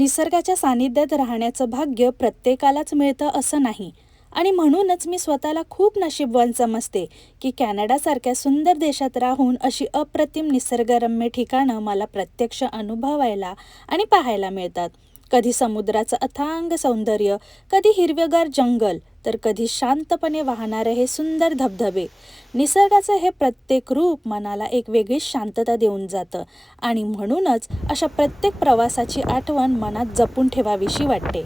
निसर्गाच्या सानिध्यात राहण्याचं भाग्य प्रत्येकालाच मिळतं असं नाही. आणि म्हणूनच मी स्वतःला खूप नशीबवान समजते की कॅनडासारख्या सुंदर देशात राहून अशी अप्रतिम निसर्गरम्य ठिकाणं मला प्रत्यक्ष अनुभवायला आणि पाहायला मिळतात. कधी समुद्राचं अथांग सौंदर्य, कधी हिरवेगार जंगल, तर कधी शांतपणे वाहणारे हे सुंदर धबधबे. निसर्गाचं हे प्रत्येक रूप मनाला एक वेगळीच शांतता देऊन जातं आणि म्हणूनच अशा प्रत्येक प्रवासाची आठवण मनात जपून ठेवावीशी वाटते.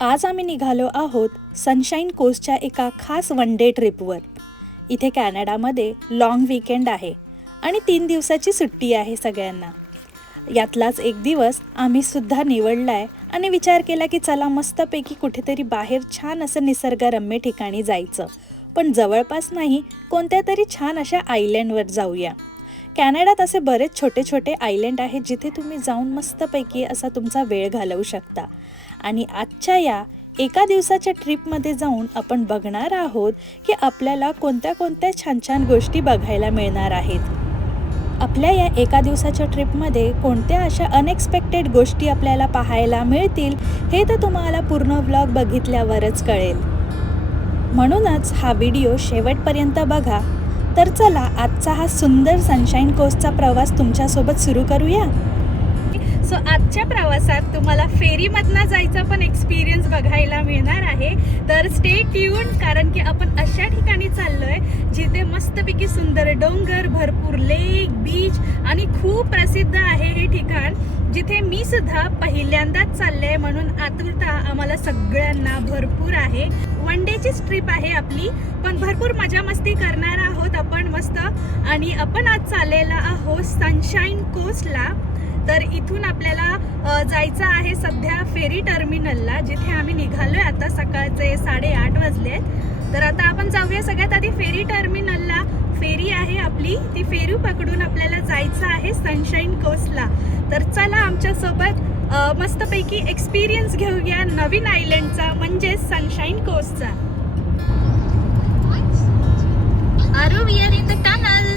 आज आम्ही निघालो आहोत सनशाईन कोस्टच्या एका खास वन डे ट्रिपवर. इथे कॅनडामध्ये लाँग वीकेंड आहे आणि 3 दिवसाची सुट्टी आहे सगळ्यांना. यातलाच एक दिवस आम्ही सुद्धा निवडला आहे आणि विचार केला की चला मस्तपैकी कुठेतरी बाहेर छान असं निसर्गरम्य ठिकाणी जायचं, पण जवळपास नाही, कोणत्या तरी छान अशा आयलँडवर जाऊया. कॅनडात असे बरेच छोटे छोटे आयलँड आहेत जिथे तुम्ही जाऊन मस्तपैकी असा तुमचा वेळ घालवू शकता. आणि आजच्या या एका दिवसाच्या ट्रिपमध्ये जाऊन आपण बघणार आहोत की आपल्याला कोणत्या कोणत्या छान छान गोष्टी बघायला मिळणार आहेत. आपल्या या एका दिवसाच्या ट्रिपमध्ये कोणत्या अशा अनएक्सपेक्टेड गोष्टी आपल्याला पाहायला मिळतील हे तर तुम्हाला पूर्ण व्लॉग बघितल्यावरच कळेल. म्हणूनच हा व्हिडिओ शेवटपर्यंत बघा. तर चला आजचा हा सुंदर सनशाईन कोस्टचा प्रवास तुमच्यासोबत सुरू करूया. सो आजच्या प्रवासात तुम्हाला फेरीमधनं जायचा पण एक्सपिरियन्स बघायला मिळणार आहे. तर स्टे ट्यून, कारण की आपण अशा ठिकाणी चाललोय जिथे मस्तपैकी सुंदर डोंगर, भरपूर लेक, बीच आणि खूप प्रसिद्ध आहे हे ठिकाण, जिथे मी सुद्धा पहिल्यांदाच चालले, म्हणून आतुरता आम्हाला सगळ्यांना भरपूर आहे. वन डेचीच ट्रिप आहे आपली, पण भरपूर मजा मस्ती करणार आहोत आपण मस्त. आणि आपण आज चाललेला आहोत सनशाईन कोस्टला. तर इथून आपल्याला जायचं आहे सध्या फेरी टर्मिनलला, जिथे आम्ही निघालोय आता. सकाळचे 8:30 वाजले. तर आता आपण जाऊया सगळ्यात आधी फेरी टर्मिनलला. फेरी आहे आपली, ती फेरी पकडून आपल्याला जायचं आहे सनशाईन कोस्टला. तर चला आमच्यासोबत मस्तपैकी एक्सपिरियन्स घेऊया नवीन आयलँडचा, म्हणजे सनशाईन कोस्टचा. Are we are in the tunnel.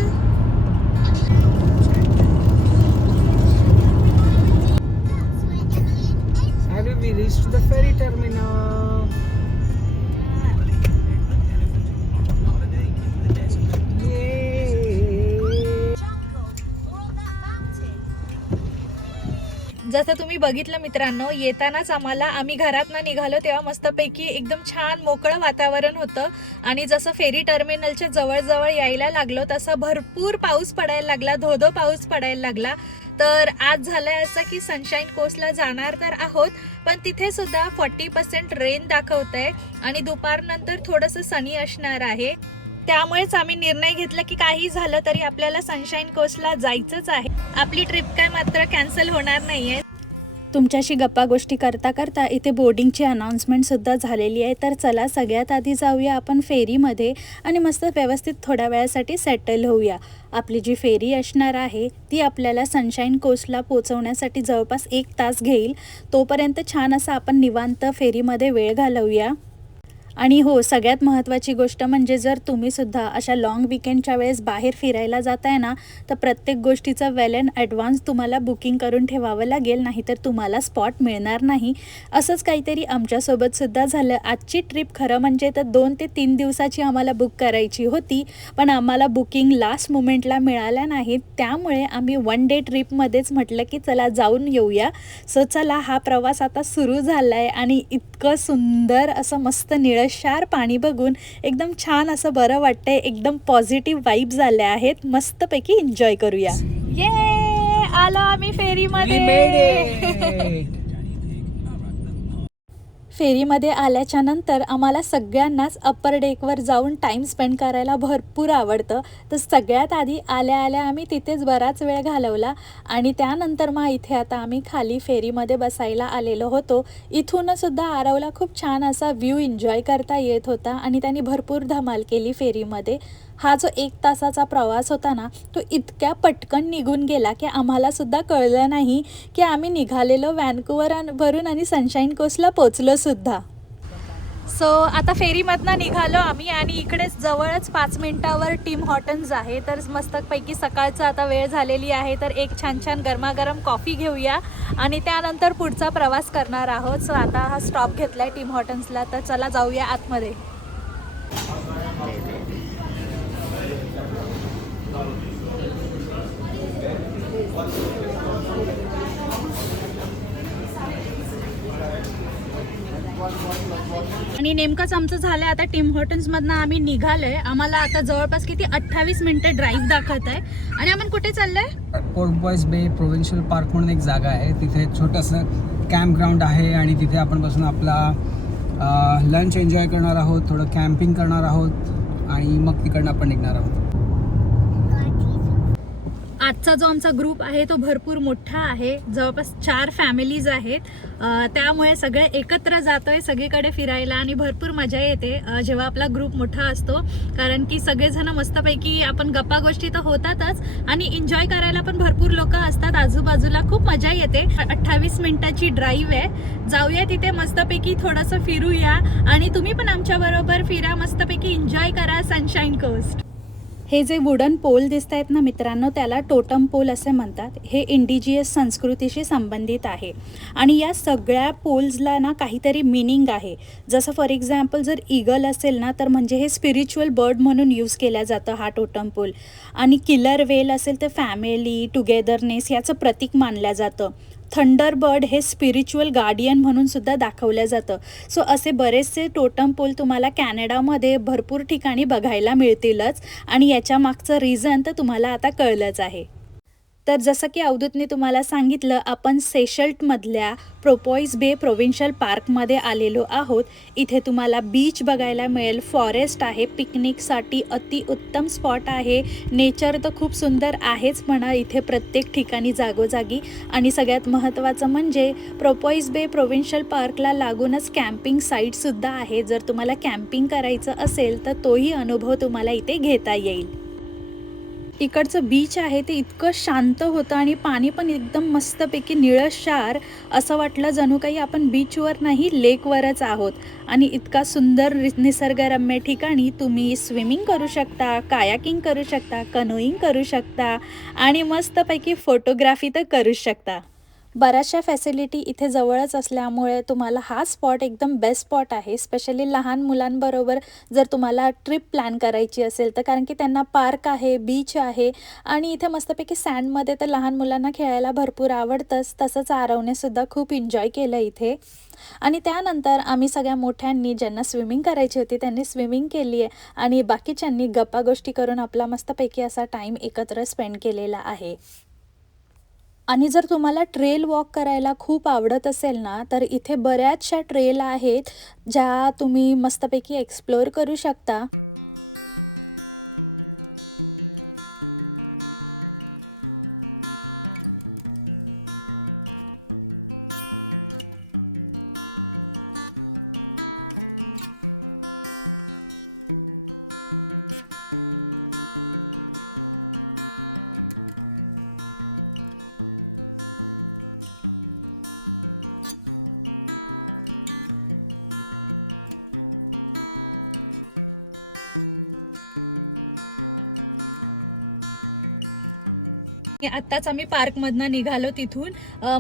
We reached the ferry terminal. जसं तुम्ही बघितलं मित्रांनो, येतानाच आम्ही घरातनं निघालो तेव्हा मस्तपैकी एकदम छान मोकळं वातावरण होतं. आणि जसं फेरी टर्मिनलच्या जवळ यायला लागलो तसं भरपूर पाऊस पडायला लागला, धोधो पाऊस पडायला लागला. तर आज झालंय असं की सनशाईन कोस्टला जाणार तर आहोत, पण तिथे सुद्धा 40% रेन दाखवतंय आणि दुपारनंतर थोडंसं सनी असणार आहे. त्यामुळेच आम्ही निर्णय घेतला की काही झालं तरी आपल्याला सनशाईन कोस्टला जायचंच आहे. आपली ट्रिप काय मात्र कॅन्सल होणार नाहीये. तुमच्याशी गप्पा गोष्टी करता करता इथे बोर्डिंगची अनाउन्समेंटसुद्धा झालेली आहे. तर चला सगळ्यात आधी जाऊया आपण फेरीमध्ये आणि मस्त व्यवस्थित थोड्या वेळासाठी सेटल होऊया. आपली जी फेरी असणार आहे ती आपल्याला सनशाईन कोस्टला पोचवण्यासाठी जवळपास 1 तास घेईल. तोपर्यंत छान असा आपण निवांत फेरीमध्ये वेळ घालवूया. आणि हो, सगळ्यात महत्त्वाची गोष्ट म्हणजे जर तुम्ही सुद्धा अशा लाँग वीकेंडच्या वेळेस बाहेर फिरायला जाताय ना, तर प्रत्येक गोष्टीचं वेल इन ॲडव्हान्स तुम्हाला बुकिंग करून ठेवावं लागेल, नाहीतर तुम्हाला स्पॉट मिळणार नाही. असंच काहीतरी आमच्यासोबतसुद्धा झालं. आजची ट्रिप खरं म्हणजे तर 2 ते 3 दिवसाची आम्हाला बुक करायची होती, पण आम्हाला बुकिंग लास्ट मोमेंटला मिळाल्या नाहीत. त्यामुळे आम्ही वन डे ट्रिपमध्येच म्हटलं की चला जाऊन येऊया. सो चला, हा प्रवास आता सुरू झाला आहे आणि इतकं सुंदर असं मस्त निळशार पाणी बघून एकदम छान असं बरं वाटतंय. एकदम पॉझिटिव्ह वाईब्स आल्या आहेत. मस्तपैकी एन्जॉय करूया. ये आलो आम्ही फेरीमध्ये. फेरीमध्ये आल्याच्या नंतर आम्हाला सगळ्यांनाच अप्पर डेकवर जाऊन टाईम स्पेंड करायला भरपूर आवडतं. तर सगळ्यात आधी आल्या आम्ही तिथेच बराच वेळ घालवला आणि त्यानंतर मग इथे आता आम्ही खाली फेरीमध्ये बसायला आलेलो होतो. इथूनसुद्धा आरवला खूप छान असा व्ह्यू एन्जॉय करता येत होता आणि त्यांनी भरपूर धमाल केली फेरीमध्ये. हा जो 1 तासाचा प्रवास होता ना, तो इतक्या पटकन निघून गेला की आम्हालासुद्धा कळलं नाही की आम्ही निघालेलो व्हॅन्कुव्हरवरून आणि सनशाईन कोस्टला पोचलो सुद्धा. सो आता फेरीमधनं निघालो आम्ही आणि इकडेच जवळच 5 मिनिटावर टीम हॉर्टन्स आहे. तर मस्तपैकी सकाळचं आता वेळ झालेली आहे, तर एक छान छान गरमागरम कॉफी घेऊया आणि त्यानंतर पुढचा प्रवास करणार आहोत. सो आता हा स्टॉप घेतला आहे टीम हॉर्टन्सला, तर चला जाऊया आतमध्ये. आणि नेमकंच आमचं झालं आता टीम हॉर्टन्समधनं आम्ही निघालोय. आम्हाला आता जवळपास किती 28 मिनिटं ड्राईव्ह दाखवत आहे. आणि आपण कुठे चाललोय? पोर्टबॉईज बे प्रोव्हिन्शियल पार्क म्हणून एक जागा आहे, तिथे छोटंसं कॅम्प ग्राउंड आहे आणि तिथे आपण बसून आपला लंच एन्जॉय करणार आहोत, थोडं कॅम्पिंग करणार आहोत आणि मग तिकडनं आपण निघणार आहोत. आजचा जो आमचा ग्रुप आहे तो भरपूर मोठा आहे, जवळपास 4 फॅमिलीज आहेत. त्यामुळे सगळे एकत्र जातोय सगळीकडे फिरायला आणि भरपूर मजा येते जेव्हा आपला ग्रुप मोठा असतो, कारण की सगळेजण मस्तपैकी आपण गप्पा गोष्टी तर होतातच आणि एन्जॉय करायला पण भरपूर लोक असतात आजूबाजूला. खूप मजा येते. 28 मिनिटाची ड्राईव्ह आहे, जाऊया तिथे मस्तपैकी थोडंसं फिरूया आणि तुम्ही पण आमच्या बरोबर फिरा, मस्तपैकी एन्जॉय करा सनशाईन कोस्ट. हे जे वुडन पोल दिसत आहेत ना मित्रांनो, त्याला टोटम पोल असे म्हणतात. हे इंडिजियस संस्कृतीशी संबंधित आहे आणि या सगळ्या पोल्सला ना काहीतरी मिनिंग आहे. जसं फॉर एक्झाम्पल जर ईगल असेल ना, तर म्हणजे हे स्पिरिच्युअल बर्ड म्हणून यूज केला जातं हा टोटम पोल. आणि किलर वेल असेल तर फॅमिली टुगेदरनेस याचं प्रतीक मानलं जातं. थंडरबर्ड हे स्पिरिच्युअल गार्डियन म्हणून सुद्धा दाखवलं जातं. सो असे बरेचसे टोटम पोल तुम्हाला कॅनडामध्ये भरपूर ठिकाणी बघायला मिळतीलच आणि याच्या मागचं रिझन तर तुम्हाला आता कळलंच आहे. तर जसं की अवधूतने तुम्हाला सांगितलं, आपण सेशल्टमधल्या पोर्टबॉईज बे प्रोव्हिन्शियल पार्कमध्ये आलेलो आहोत. इथे तुम्हाला बीच बघायला मिळेल, फॉरेस्ट आहे, पिकनिकसाठी अतिउत्तम स्पॉट आहे. नेचर तर खूप सुंदर आहेच म्हणा इथे प्रत्येक ठिकाणी जागोजागी. आणि सगळ्यात महत्त्वाचं म्हणजे पोर्टबॉईज बे प्रोव्हिन्शियल पार्कला लागूनच कॅम्पिंग साईटसुद्धा आहे. जर तुम्हाला कॅम्पिंग करायचं असेल तर तोही अनुभव तुम्हाला इथे घेता येईल. इकडचं बीच आहे ते इतकं शांत होतं आणि पाणी पण एकदम मस्तपैकी निळशार, असं वाटलं जणू काही आपण बीचवर नाही लेकवरच आहोत. आणि इतका सुंदर निसर्गरम्य ठिकाणी तुम्ही स्विमिंग करू शकता, कायाकिंग करू शकता, कनोईंग करू शकता आणि मस्तपैकी फोटोग्राफी तर करू शकता. बऱ्याचशा फॅसिलिटी इथे जवळच असल्यामुळे तुम्हाला हा स्पॉट एकदम बेस्ट स्पॉट आहे. स्पेशली लहान मुलांबरोबर जर तुम्हाला ट्रिप प्लॅन करायची असेल तर, कारण की त्यांना पार्क आहे, बीच आहे आणि इथे मस्तपैकी सँडमध्ये तर लहान मुलांना खेळायला भरपूर आवडतंच. तसंच आरवनेसुद्धा खूप एन्जॉय केलं इथे. आणि त्यानंतर आम्ही सगळ्या मोठ्यांनी, ज्यांना स्विमिंग करायची होती त्यांनी स्विमिंग केली आहे आणि बाकीच्यांनी गप्पा गोष्टी करून आपला मस्तपैकी असा टाईम एकत्र स्पेंड केलेला आहे. आणि जर तुम्हाला ट्रेल वॉक करायला खूप आवडत असेल ना, तर इथे बऱ्याचशा ट्रेल आहेत ज्या तुम्ही मस्तपैकी एक्सप्लोअर करू शकता. आत्ताच आम्ही पार्कमधनं निघालो तिथून.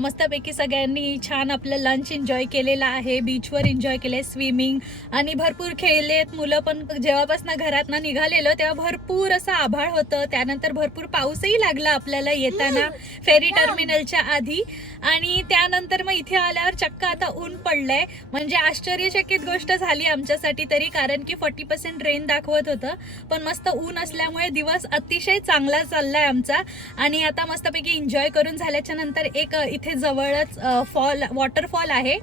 मस्तपैकी सगळ्यांनी छान आपलं लंच एन्जॉय केलेलं आहे, बीचवर एन्जॉय केले, स्विमिंग आणि भरपूर खेळलेत मुलं पण. जेव्हापासून घरातनं निघालेलो तेव्हा भरपूर असं आभाळ होतं, त्यानंतर भरपूर पाऊसही लागला आपल्याला येताना फेरी टर्मिनलच्या आधी. आणि त्यानंतर मग इथे आल्यावर चक्क आता ऊन पडलंय, म्हणजे आश्चर्यचकित गोष्ट झाली आमच्यासाठी तरी, कारण की 40% रेन दाखवत होतं. पण मस्त ऊन असल्यामुळे दिवस अतिशय चांगला चाललाय आमचा. आणि आता मस्तपैकी एन्जॉय करून झाल्याच्या नंतर एक इथे जवळच वॉटरफॉल आहे,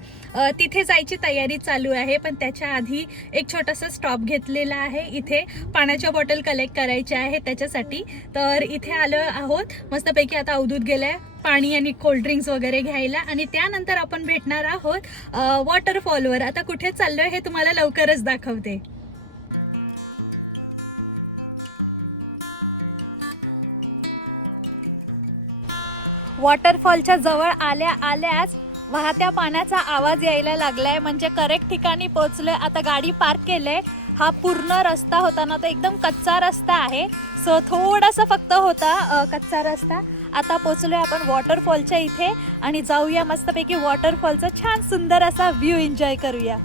तिथे जायची तयारी चालू आहे. पण त्याच्या आधी एक छोटासा स्टॉप घेतलेला आहे, इथे पाण्याच्या बॉटल कलेक्ट करायच्या आहे त्याच्यासाठी. तर इथे आलो आहोत मस्तपैकी. आता अवधूत गेलाय पाणी आणि कोल्ड्रिंक्स वगैरे घ्यायला आणि त्यानंतर आपण भेटणार आहोत वॉटरफॉलवर. आता कुठे चाललोय हे तुम्हाला लवकरच दाखवते. वॉटरफॉलच्या जवळ आल्याच वाहत्या पाण्याचा आवाज यायला लागलाय, म्हणजे करेक्ट ठिकाणी पोहोचलोय. आता गाडी पार्क केलंय. हा पूर्ण रस्ता होता ना तो एकदम कच्चा रस्ता आहे. सो थोडासा फक्त होता कच्चा रस्ता. आता पोहोचलोय आपण वॉटरफॉलच्या इथे आणि जाऊया मस्तपैकी वॉटरफॉलचा छान सुंदर असा व्ह्यू एन्जॉय करूया.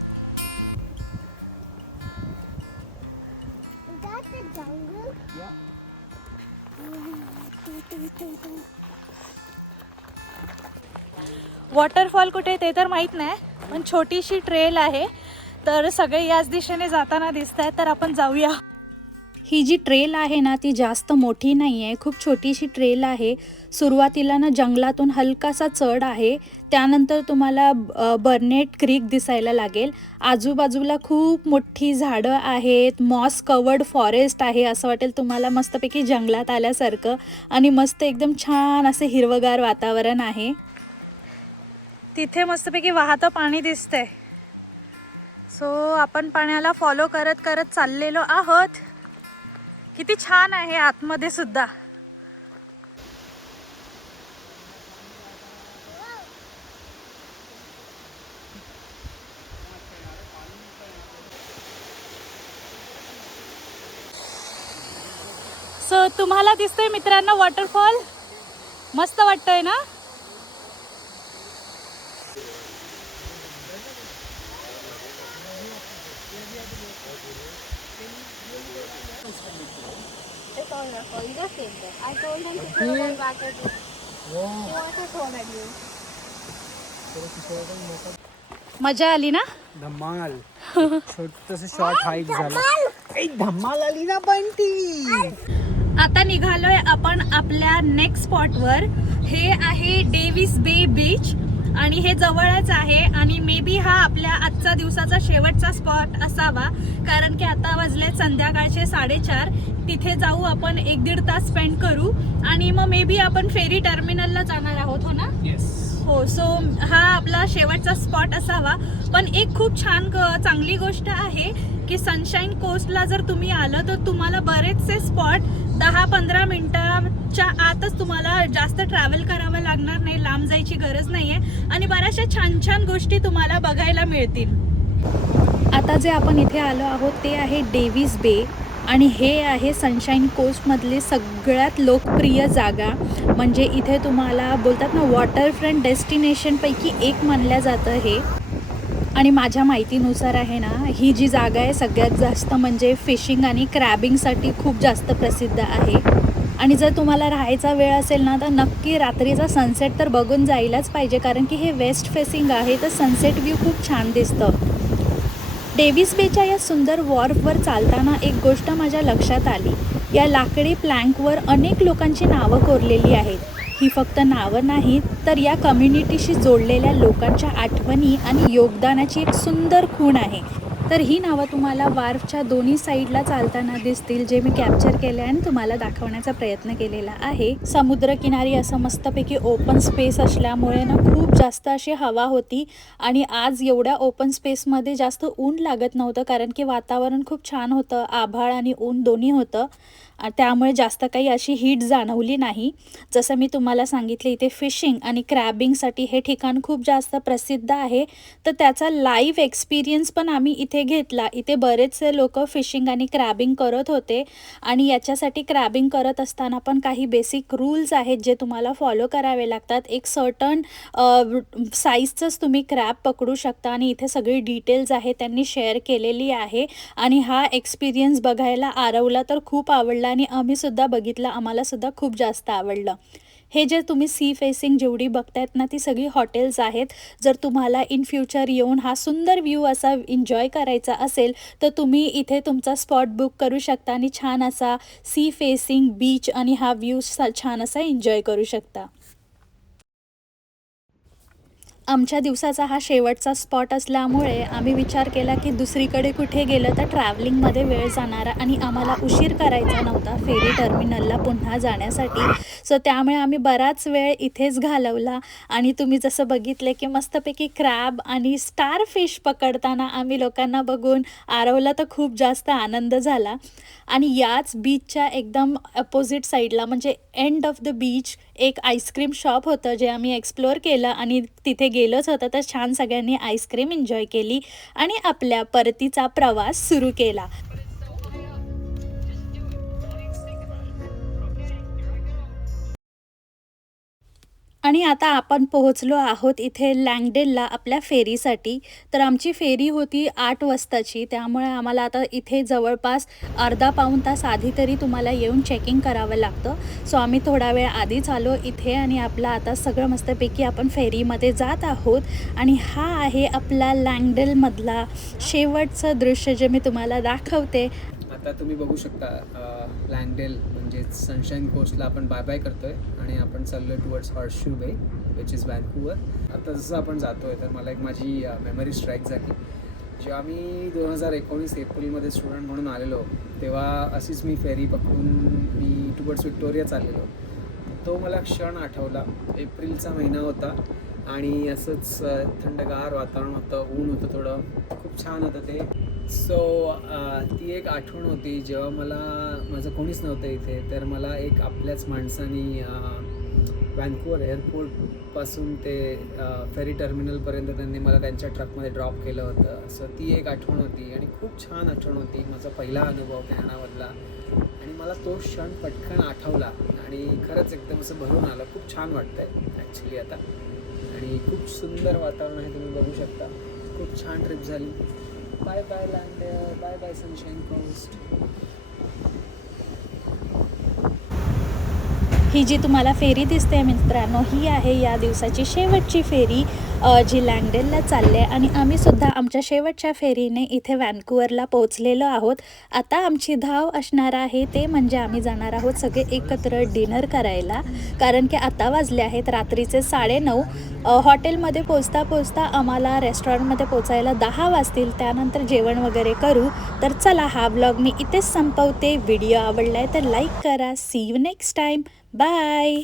वॉटरफॉल कुठे ते तर माहीत नाही, पण छोटीशी ट्रेल आहे. तर सगळे याच दिशेने जाताना दिसत आहेत, तर आपण जाऊया. ही जी ट्रेल आहे ना ती जास्त मोठी नाही आहे, खूप छोटीशी ट्रेल आहे. सुरुवातीला ना जंगलातून हलकासा चढ आहे, त्यानंतर तुम्हाला बर्नेट क्रीक दिसायला लागेल. आजूबाजूला खूप मोठी झाडं आहेत, मॉस कवर्ड फॉरेस्ट आहे. असं वाटेल तुम्हाला मस्तपैकी जंगलात आल्यासारखं आणि मस्त एकदम छान असे हिरवगार वातावरण आहे. तिथे मस्तपैकी वाहतं पाणी दिसतंय. सो आपण पाण्याला फॉलो करत करत चाललेलो आहोत. किती छान आहे आतमध्ये सुद्धा. सो तुम्हाला दिसतोय मित्रांनो वॉटरफॉल, मस्त वाटतंय ना. मजा आली ना. धमाल. छोटंसं शॉर्ट हाईक झालं. धमाल आली ना पण ती. आता निघालोय आपण आपल्या नेक्स्ट स्पॉटवर. हे आहे डेव्हिस बे बीच आणि हे जवळच आहे आणि मे बी हा आपल्या आजचा दिवसाचा शेवटचा स्पॉट असावा, कारण की आता वाजले संध्याकाळचे 4:30. तिथे जाऊ आपण 1-1.5 तास स्पेंड करू आणि मग मे बी आपण फेरी टर्मिनलला जाणार आहोत. हो ना. हो. सो हा आपला शेवटचा स्पॉट असावा. पण एक खूप छान चांगली गोष्ट आहे की सनशाईन कोस्टला जर तुम्ही आलं तर तुम्हाला बरेचसे स्पॉट 10-15 मिनिटाच्या आतच तुम्हाला जास्त ट्रॅव्हल करावं लागणार नाही, लांब जायची गरज नाही आहे आणि बऱ्याचशा छान छान गोष्टी तुम्हाला बघायला मिळतील. आता जे आपण इथे आलो आहोत ते आहे डेव्हिस बे आणि हे आहे सनशाईन कोस्टमधली सगळ्यात लोकप्रिय जागा. म्हणजे इथे तुम्हाला बोलतात ना वॉटरफ्रंट डेस्टिनेशनपैकी एक मानलं जातं हे. आणि माझ्या माहितीनुसार आहे ना ही जी जागा आहे सगळ्यात जास्त म्हणजे फिशिंग आणि क्रॅबिंगसाठी खूप जास्त प्रसिद्ध आहे. आणि जर तुम्हाला राहायचा वेळ असेल ना तर नक्की रात्रीचा सनसेट तर बघून जायलाच पाहिजे, कारण की हे वेस्ट फेसिंग आहे तर सनसेट व्ह्यू खूप छान दिसतं. डेव्हिस बेच्या या सुंदर वॉर्फवर चालताना एक गोष्ट माझ्या लक्षात आली. या लाकडी प्लँकवर अनेक लोकांची नावं कोरलेली आहेत. ही फक्त नावं नाहीत तर या कम्युनिटीशी जोडलेल्या लोकांच्या आठवणी आणि योगदानाची एक सुंदर खूण आहे. तर ही नावं तुम्हाला वार्फच्या दोन्ही साईडला चालताना दिसतील, जे मी कॅप्चर केले आणि तुम्हाला दाखवण्याचा प्रयत्न केलेला आहे. समुद्रकिनारी असं मस्तपैकी ओपन स्पेस असल्यामुळे ना खूप जास्त अशी हवा होती आणि आज एवढ्या ओपन स्पेसमध्ये जास्त ऊन लागत नव्हतं, कारण की वातावरण खूप छान होतं, आभाळ आणि ऊन दोन्ही होतं. त्यामुळे जास्त काही अशी हीट जाणवली नाही. जसं मी तुम्हाला सांगितले इथे फिशिंग आणि क्रॅबिंगसाठी हे ठिकाण खूप जास्त प्रसिद्ध आहे. तर त्याचा लाईव्ह एक्सपिरियन्स पण आम्ही इथे घेतला. इथे बरेचसे लोक फिशिंग आणि क्रॅबिंग करत होते आणि याच्यासाठी क्रॅबिंग करत असताना पण काही बेसिक रूल्स आहेत जे तुम्हाला फॉलो करावे लागतात. एक सर्टन साईजचंच तुम्ही क्रॅब पकडू शकता आणि इथे सगळी डिटेल्स आहे त्यांनी शेअर केलेली आहे. आणि हा एक्सपिरियन्स बघायला आरवला तर खूप आवडला आणि आम्हीसुद्धा बघितलं, आम्हालासुद्धा खूप जास्त आवडलं. हे जे तुम्ही सी फेसिंग जेवढी बघतायत ना ती सगळी हॉटेल्स आहेत. जर तुम्हाला इन फ्युचर येऊन हा सुंदर व्ह्यू असा एन्जॉय करायचा असेल तर तुम्ही इथे तुमचा स्पॉट बुक करू शकता आणि छान असा सी फेसिंग बीच आणि हा व्ह्यू छान असा एन्जॉय करू शकता. आमच्या दिवसाचा हा शेवटचा स्पॉट असल्यामुळे आम्ही विचार केला की दुसरीकडे कुठे गेलं तर ट्रॅव्हलिंगमध्ये वेळ जाणारा आणि आम्हाला उशीर करायचा नव्हता फेरी टर्मिनलला पुन्हा जाण्यासाठी. सो त्यामुळे आम्ही बराच वेळ इथेच घालवला आणि तुम्ही जसं बघितले की मस्तपैकी क्रॅब आणि स्टार फिश पकडताना आम्ही लोकांना बघून आरवला तर खूप जास्त आनंद झाला. आणि याच बीचच्या एकदम अपोजिट साईडला म्हणजे एंड ऑफ द बीच एक आईस्क्रीम शॉप होतं जे आम्ही एक्सप्लोअर केलं आणि तिथे गेलोच होतं तर छान सगळ्यांनी आईस्क्रीम एन्जॉय केली आणि आपल्या परतीचा प्रवास सुरू केला. आणि आता आपण पोहोचलो आहोत इथे लँगडेलला आपल्या फेरीसाठी. तर आमची फेरी होती 8 वाजताची, त्यामुळे आम्हाला आता इथे जवळपास अर्धा पाऊण तास आधी तरी तुम्हाला येऊन चेकिंग करावं लागतं. सो आम्ही थोडा वेळ आधीच आलो इथे आणि आपला आता सगळं मस्तपैकी आपण फेरीमध्ये जात आहोत. आणि हा आहे आपला लँगडेलमधला शेवटचं दृश्य जे मी तुम्हाला दाखवते. आता तुम्ही बघू शकता लँगडेल म्हणजे सनशाईन कोस्टला आपण बाय बाय करतोय आणि आपण चाललोय टुवर्ड्स हॉर्सशू बे विच इज व्हॅन्कूवर. आता जसं आपण जातोय तर मला एक माझी मेमरी स्ट्राईक झाली. जेव्हा आम्ही 2019 एप्रिलमध्ये स्टुडंट म्हणून आलेलो तेव्हा अशीच मी फेरी पकडून मी टुवर्ड्स विक्टोरिया चाललेलो. तो मला क्षण आठवला. एप्रिलचा महिना होता आणि असंच थंडगार वातावरण होतं, ऊन होतं, थोडं खूप छान होतं ते. सो ती एक आठवण होती जेव्हा मला माझं कोणीच नव्हतं इथे, तर मला एक आपल्याच माणसानी व्हॅन्कूवर एअरपोर्टपासून ते फेरी टर्मिनलपर्यंत त्यांनी मला त्यांच्या ट्रकमध्ये ड्रॉप केलं होतं. सो ती एक आठवण होती आणि खूप छान आठवण होती. माझा पहिला अनुभव कॅनडामधला आणि मला तो क्षण पटकन आठवला आणि खरंच एकदम असं भरून आलं. खूप छान वाटतं आहे ॲक्च्युली आता आणि खूप सुंदर वातावरण आहे, तुम्ही बघू शकता. खूप छान ट्रिप झाली. Bye bye Langdale, bye bye Sunshine Coast. ही जी तुम्हाला फेरी दिसते मित्रांनो, ही आहे या दिवसाची शेवटची फेरी जी लँगडेलला चालली आहे. आणि आम्हीसुद्धा आमच्या शेवटच्या फेरीने इथे व्हॅन्कूवरला पोहोचलेलो आहोत. आता आमची धाव असणार आहे ते म्हणजे आम्ही जाणार आहोत सगळे एकत्र डिनर करायला, कारण की आता वाजले आहेत रात्रीचे 9:30. हॉटेलमध्ये पोचता आम्हाला रेस्टॉरंटमध्ये पोचायला 10 वाजतील. त्यानंतर जेवण वगैरे करू. तर चला, हा ब्लॉग मी इथेच संपवते. व्हिडिओ आवडला आहे तर लाईक करा. See you next time. Bye.